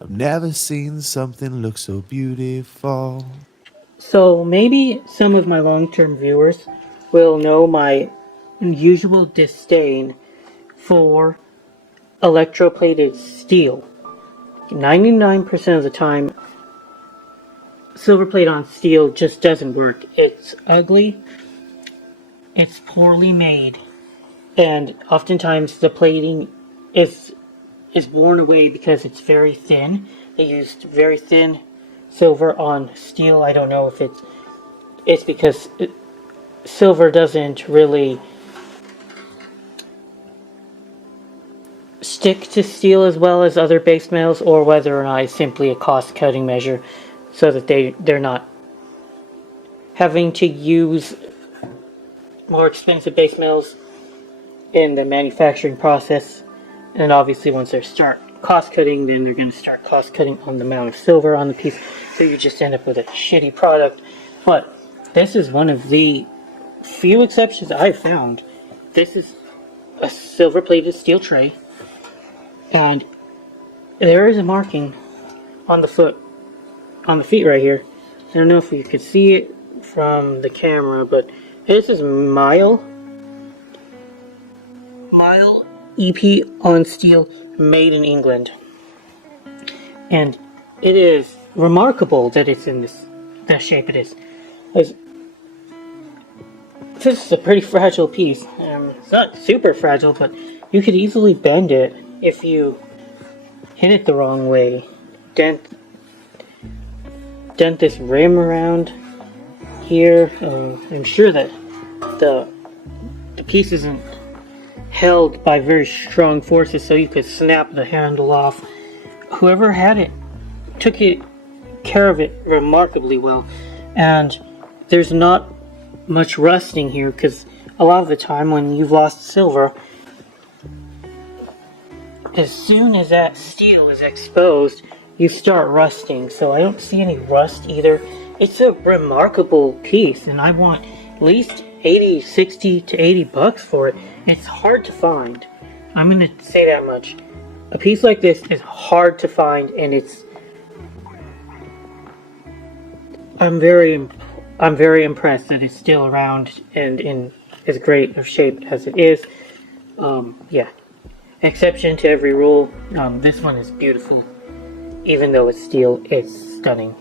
I've never seen something look so beautiful. So maybe some of my long-term viewers will know my unusual disdain for electroplated steel. 99% of the time, silver plate on steel just doesn't work. It's ugly, it's poorly made, and oftentimes the plating is worn away because it's very thin. They used very thin silver on steel. I don't know if it's because silver doesn't really stick to steel as well as other base metals, or whether or not it's simply a cost-cutting measure so that they're not having to use more expensive base metals in the manufacturing process. And obviously once they start cost cutting, then they're going to start cost cutting on the amount of silver on the piece, so you just end up with a shitty product. But this is one of the few exceptions I've found. This is a silver plated steel tray, and there is a marking on the feet right here. I don't know if you could see it from the camera, but this is Mayell EP on steel, made in England. And it is remarkable that it's in the shape it is. This is a pretty fragile piece. It's not super fragile, but you could easily bend it if you hit it the wrong way. Dent this rim around here. I'm sure that the piece isn't held by very strong forces, so you could snap the handle off. Whoever had it took care of it remarkably well, and there's not much rusting here, because a lot of the time when you've lost silver, as soon as that steel is exposed, you start rusting. So I don't see any rust either. It's a remarkable piece, and I want at least 60 to 80 bucks for it. It's hard to find. I'm gonna say that much. A piece like this is hard to find, and I'm very impressed that it's still around and in as great of shape as it is. Yeah. Exception to every rule. This one is beautiful. Even though it's steel, it's stunning.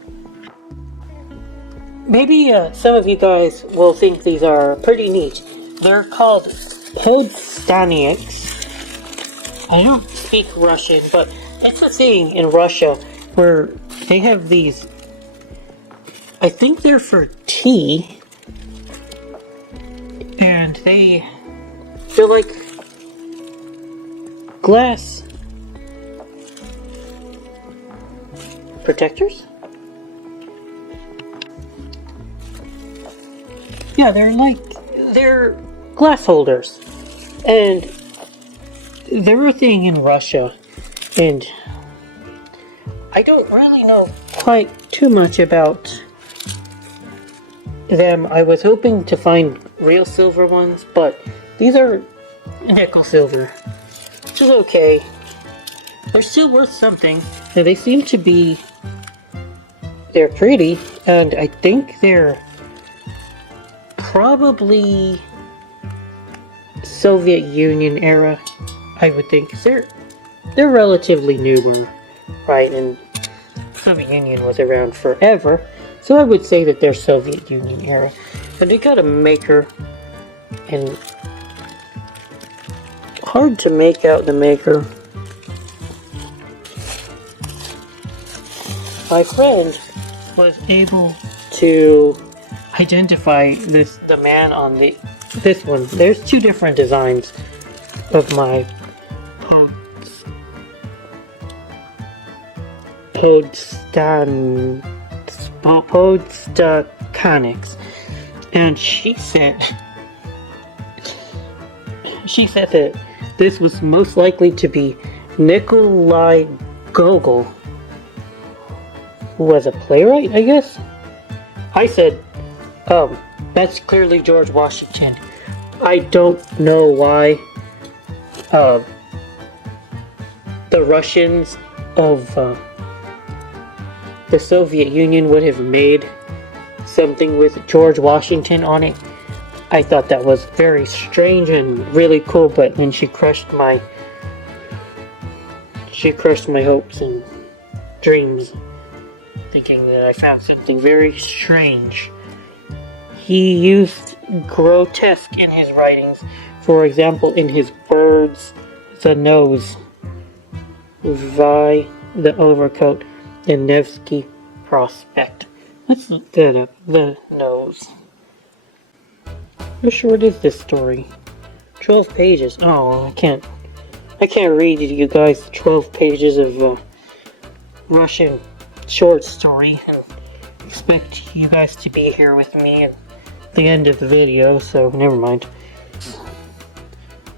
Maybe some of you guys will think these are pretty neat. They're called podstanieks. I don't speak Russian, but it's a thing in Russia where they have these. I think they're for tea, and they're like glass protectors. Yeah, they're glass holders, and they're a thing in Russia, and I don't really know quite too much about them. I was hoping to find real silver ones, but these are nickel silver, which is okay. They're still worth something, and they seem to be. They're pretty, and I think they're probably Soviet Union era, I would think. They're relatively newer, right? And Soviet Union was around forever, so I would say that they're Soviet Union era. But they got a maker, and hard to make out the maker. My friend was able to identify the man on this one. There's two different designs of my podstanieks, and she said that this was most likely to be Nikolai Gogol, who was a playwright, I guess. I said, that's clearly George Washington. I don't know why the Russians of the Soviet Union would have made something with George Washington on it. I thought that was very strange and really cool, but then she crushed my hopes and dreams, thinking that I found something very strange. He used grotesque in his writings. For example, in his Birds, the Nose, Vi, the Overcoat, the Nevsky Prospect. Let's look that up. The Nose. How short is this story? 12 pages. Oh, I can't read you guys 12 pages of Russian short story and expect you guys to be here with me at the end of the video, so never mind.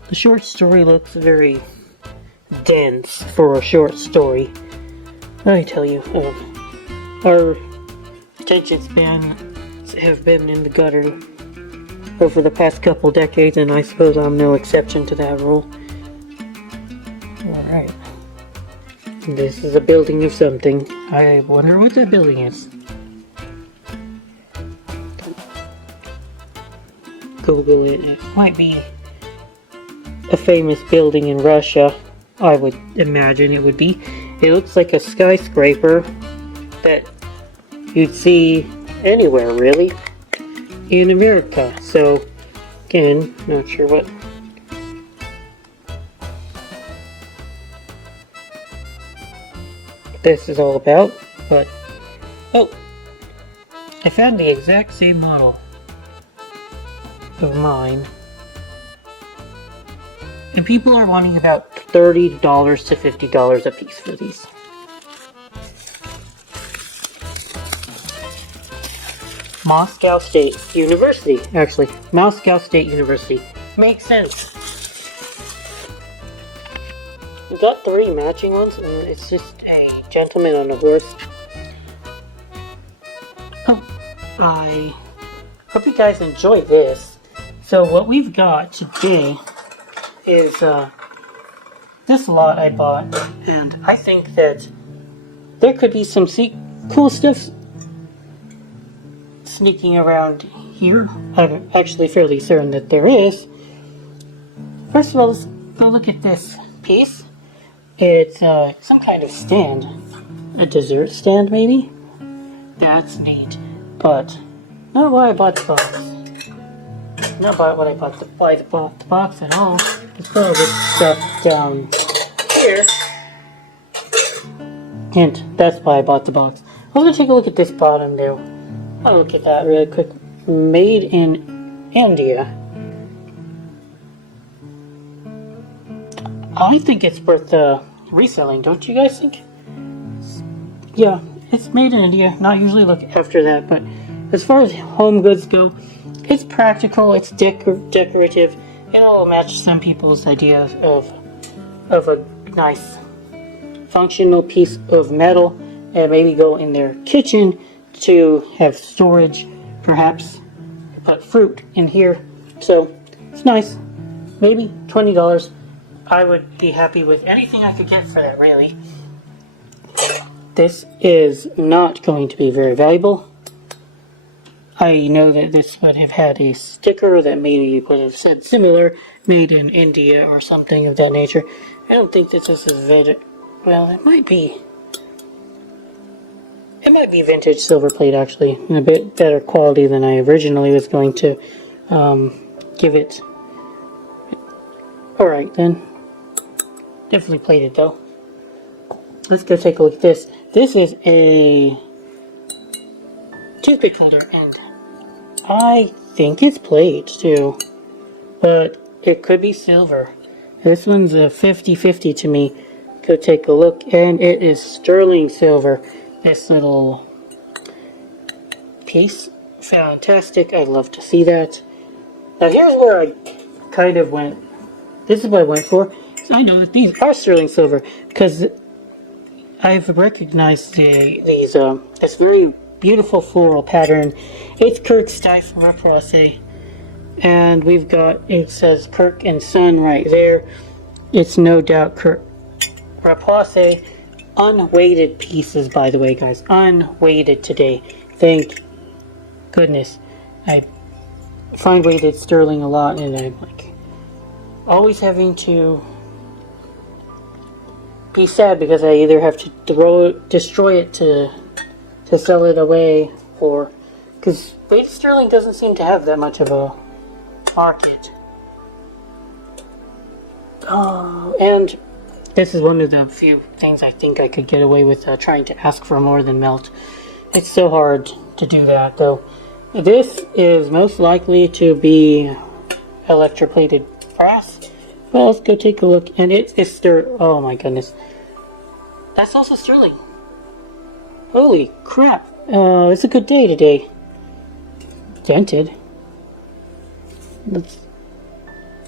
The short story looks very dense for a short story. I tell you, our attention spans have been in the gutter over the past couple decades, and I suppose I'm no exception to that rule. Alright. This is a building of something. I wonder what the building is. Google it. It might be a famous building in Russia. I would imagine it would be. It looks like a skyscraper that you'd see anywhere, really, in America. So, again, not sure what this is all about, but oh, I found the exact same model of mine, and people are wanting about $30 to $50 a piece for these. Moscow State University, actually, Moscow State University. Makes sense. We got 3 matching ones, and it's just a gentleman on a horse. Oh, I hope you guys enjoy this. So what we've got today is this lot I bought, and I think that there could be some cool stuff sneaking around here. I'm actually fairly certain that there is. First of all, let's go look at this piece. It's some kind of stand. A dessert stand, maybe? That's neat. But not why I bought the box. Not why I bought the box at all. It's probably this stuff down here. Hint, that's why I bought the box. I was gonna take a look at this bottom there. I'll look at that really quick. Made in India. I think it's worth reselling, don't you guys think? Yeah, it's made in India. Not usually look after that, but as far as home goods go, it's practical, it's decorative. It'll match some people's ideas of a nice functional piece of metal, and maybe go in their kitchen to have storage, perhaps put fruit in here. So it's nice. Maybe $20. I would be happy with anything I could get for that, really. This is not going to be very valuable. I know that this would have had a sticker that maybe would have said similar, made in India or something of that nature. I don't think that this is well, it might be. It might be vintage silver plate, actually, in a bit better quality than I originally was going to give it. Alright then. Definitely plated though. Let's go take a look at this. This is a toothpick holder, and I think it's plate too, but it could be silver. This one's a 50-50 to me. Go take a look, and it is sterling silver. This little piece, fantastic. I'd love to see that. Now here's where I kind of went. This is what I went for. I know that these are sterling silver because I've recognized this very beautiful floral pattern. It's Kirk Steiff Rapoise, and we've got, it says Kirk and Son right there. It's no doubt Kirk Rapoise unweighted pieces, by the way, guys. Unweighted today. Thank goodness. I find weighted sterling a lot, and I'm like always having to be sad because I either have to destroy it to sell it away, or because weighted sterling doesn't seem to have that much of a market. And this is one of the few things I think I could get away with trying to ask for more than melt. It's so hard to do that, though. This is most likely to be electroplated brass. Well, let's go take a look. And it is oh my goodness. That's also sterling. Holy crap. It's a good day today. Dented.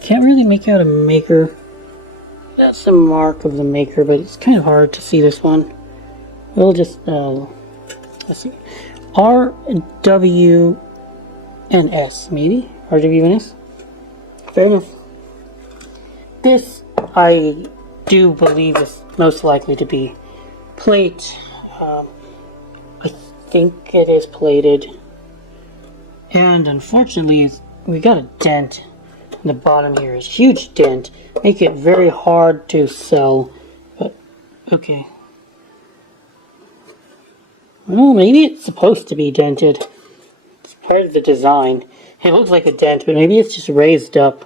Can't really make out a maker. That's the mark of the maker, but it's kind of hard to see this one. We'll just, let's see. RWNS, maybe? RWNS? Fair enough. This, I do believe, is most likely to be plate. I think it is plated. And unfortunately, we got a dent in the bottom here. It's a huge dent. Make it very hard to sell. But, okay. Well, maybe it's supposed to be dented. It's part of the design. It looks like a dent, but maybe it's just raised up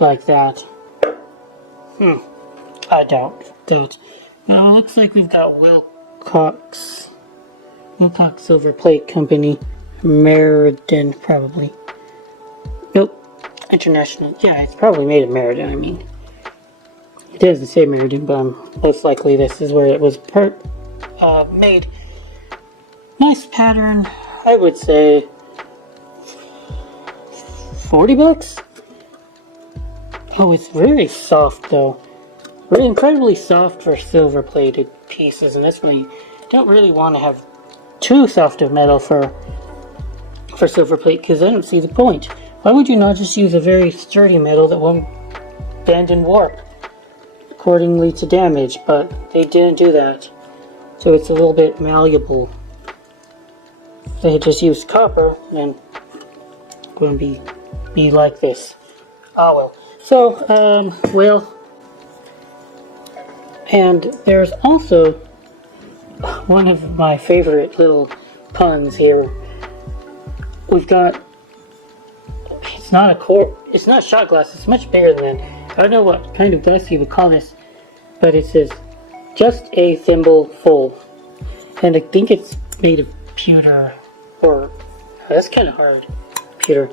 like that. I doubt. Well, it looks like we've got Wilcox Silver Plate Company. Meriden, probably. Nope. International. Yeah, it's probably made in Meriden, I mean. It doesn't say Meriden, but most likely this is where it was made. Nice pattern. I would say $40. Oh, it's very soft though. Really incredibly soft for silver plated pieces, and that's why you don't really want to have too soft of metal for silver plate, because I don't see the point. Why would you not just use a very sturdy metal that won't bend and warp accordingly to damage? But they didn't do that, so it's a little bit malleable. If they had just used copper, then it's going to be like this. Ah well. So, well, and there's also one of my favorite little puns here. We've got, it's not shot glass, it's much bigger than that. I don't know what kind of glass you would call this, but it says, just a thimble full. And I think it's made of pewter, or, that's kind of hard, pewter.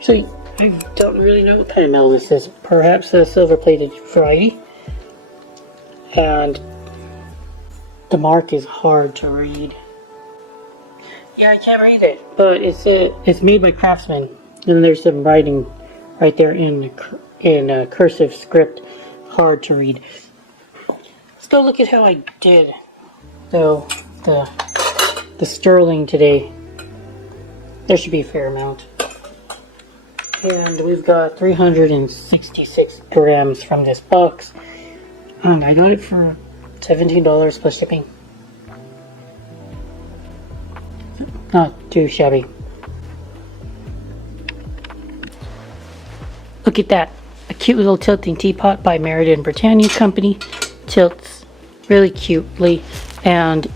So, I don't really know what kind of metal this is. Perhaps a silver-plated variety. And the mark is hard to read. Yeah, I can't read it. But it's made by Craftsman. And there's some writing right there in cursive script. Hard to read. Let's go look at how I did, though, the sterling today. There should be a fair amount. And we've got 366 grams from this box. And I got it for $17 plus shipping. Not too shabby. Look at that. A cute little tilting teapot by Meriden Britannia Company. Tilts really cutely. And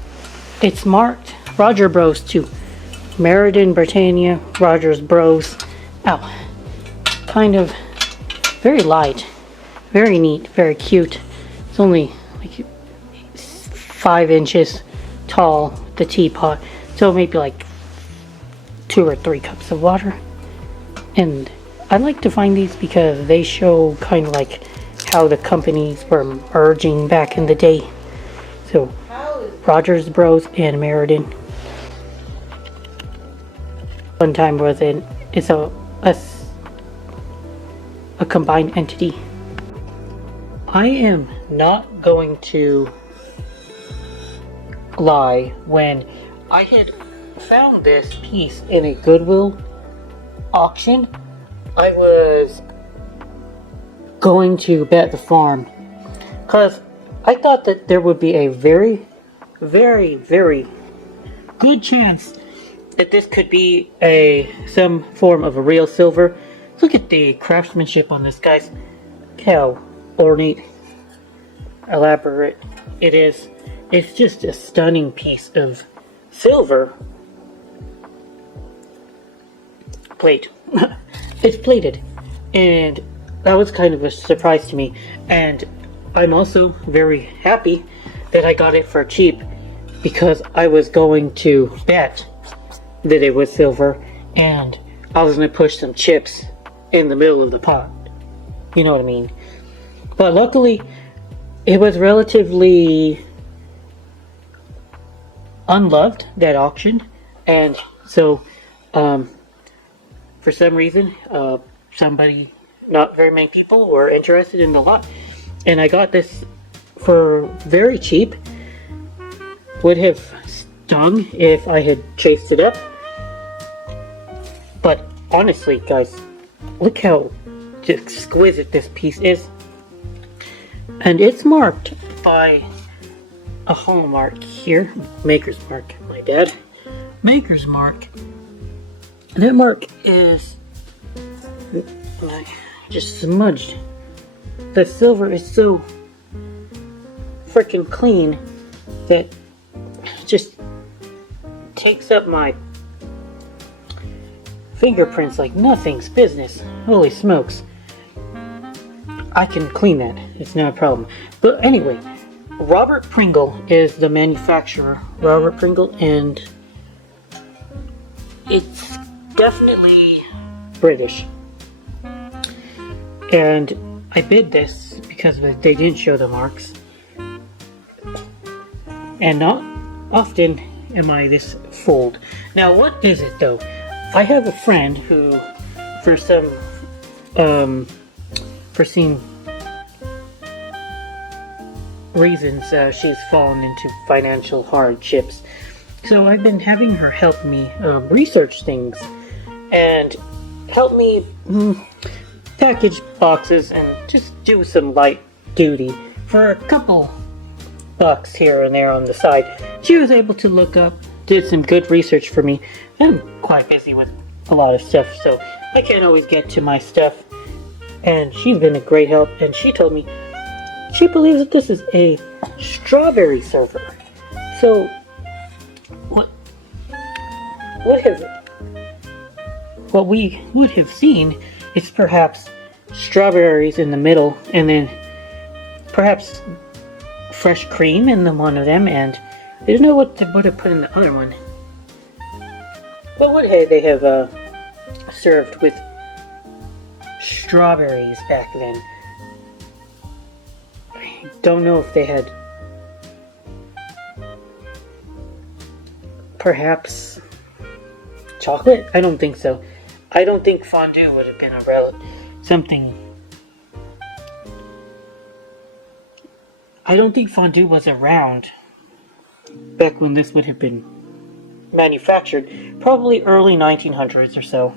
it's marked Roger Bros too. Meriden Britannia, Rogers Bros. Ow. Kind of very light. Very neat. Very cute. It's only like 5 inches tall, the teapot. So maybe like 2 or 3 cups of water. And I like to find these because they show kind of like how the companies were merging back in the day. So Rogers Bros and Meriden. One time it's a combined entity. I am not going to lie. When I had found this piece in a Goodwill auction, I was going to bet the farm, because I thought that there would be a very, very, very good chance that this could be some form of a real silver. Look at the craftsmanship on this, guys. Look how ornate, elaborate it is. It's just a stunning piece of silver plate. It's plated, and that was kind of a surprise to me. And I'm also very happy that I got it for cheap, because I was going to bet that it was silver, and I was going to push some chips in the middle of the pot. You know what I mean? But luckily, it was relatively unloved, that auction, and so for some reason, not very many people were interested in the lot, and I got this for very cheap. Would have stung if I had chased it up, but honestly, guys, look how exquisite this piece is, and it's marked by a hallmark here, maker's mark, my bad, maker's mark. That mark is just smudged. The silver is so freaking clean that just takes up my fingerprints like nothing's business. Holy smokes. I can clean that. It's not a problem. But anyway, Robert Pringle is the manufacturer. Robert Pringle, and it's definitely British. And I bid this because they didn't show the marks. And not often am I this fooled. Now, what is it though? I have a friend who, for some foreseen reasons, she's fallen into financial hardships. So I've been having her help me research things and help me package boxes and just do some light duty for a couple bucks here and there on the side. She was able to did some good research for me. I'm quite busy with a lot of stuff, so I can't always get to my stuff. And she's been a great help, and she told me she believes that this is a strawberry server. So what we would have seen is perhaps strawberries in the middle, and then perhaps fresh cream in one of them, and I don't know what to put in the other one. But what they have served with strawberries back then. I don't know if they had perhaps chocolate? I don't think so. I don't think fondue would have been something. I don't think fondue was around back when this would have been manufactured. Probably early 1900s or so.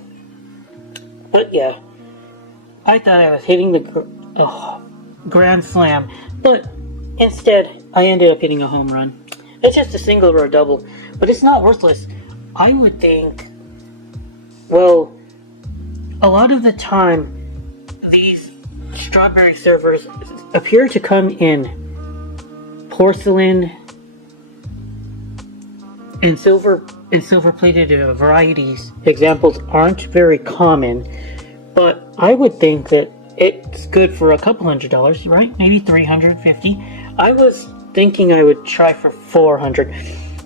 But yeah, I thought I was hitting the grand slam, but instead I ended up hitting a home run. It's just a single or a double, but it's not worthless. I would think, well, a lot of the time these strawberry servers appear to come in porcelain and silver plated varieties. Examples aren't very common, but I would think that it's good for a couple $100, right? Maybe $350. I was thinking I would try for $400,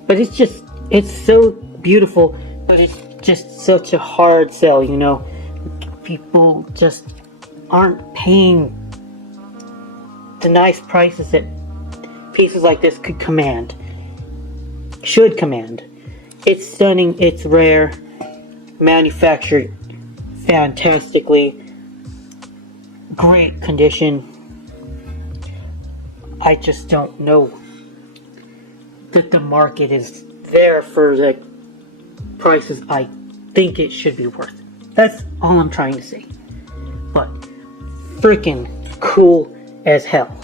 but it's so beautiful, but it's just such a hard sell, you know. People just aren't paying the nice prices that pieces like this should command. It's stunning, it's rare, manufactured fantastically, great condition. I just don't know that the market is there for the prices I think it should be worth. That's all I'm trying to say. But freaking cool as hell.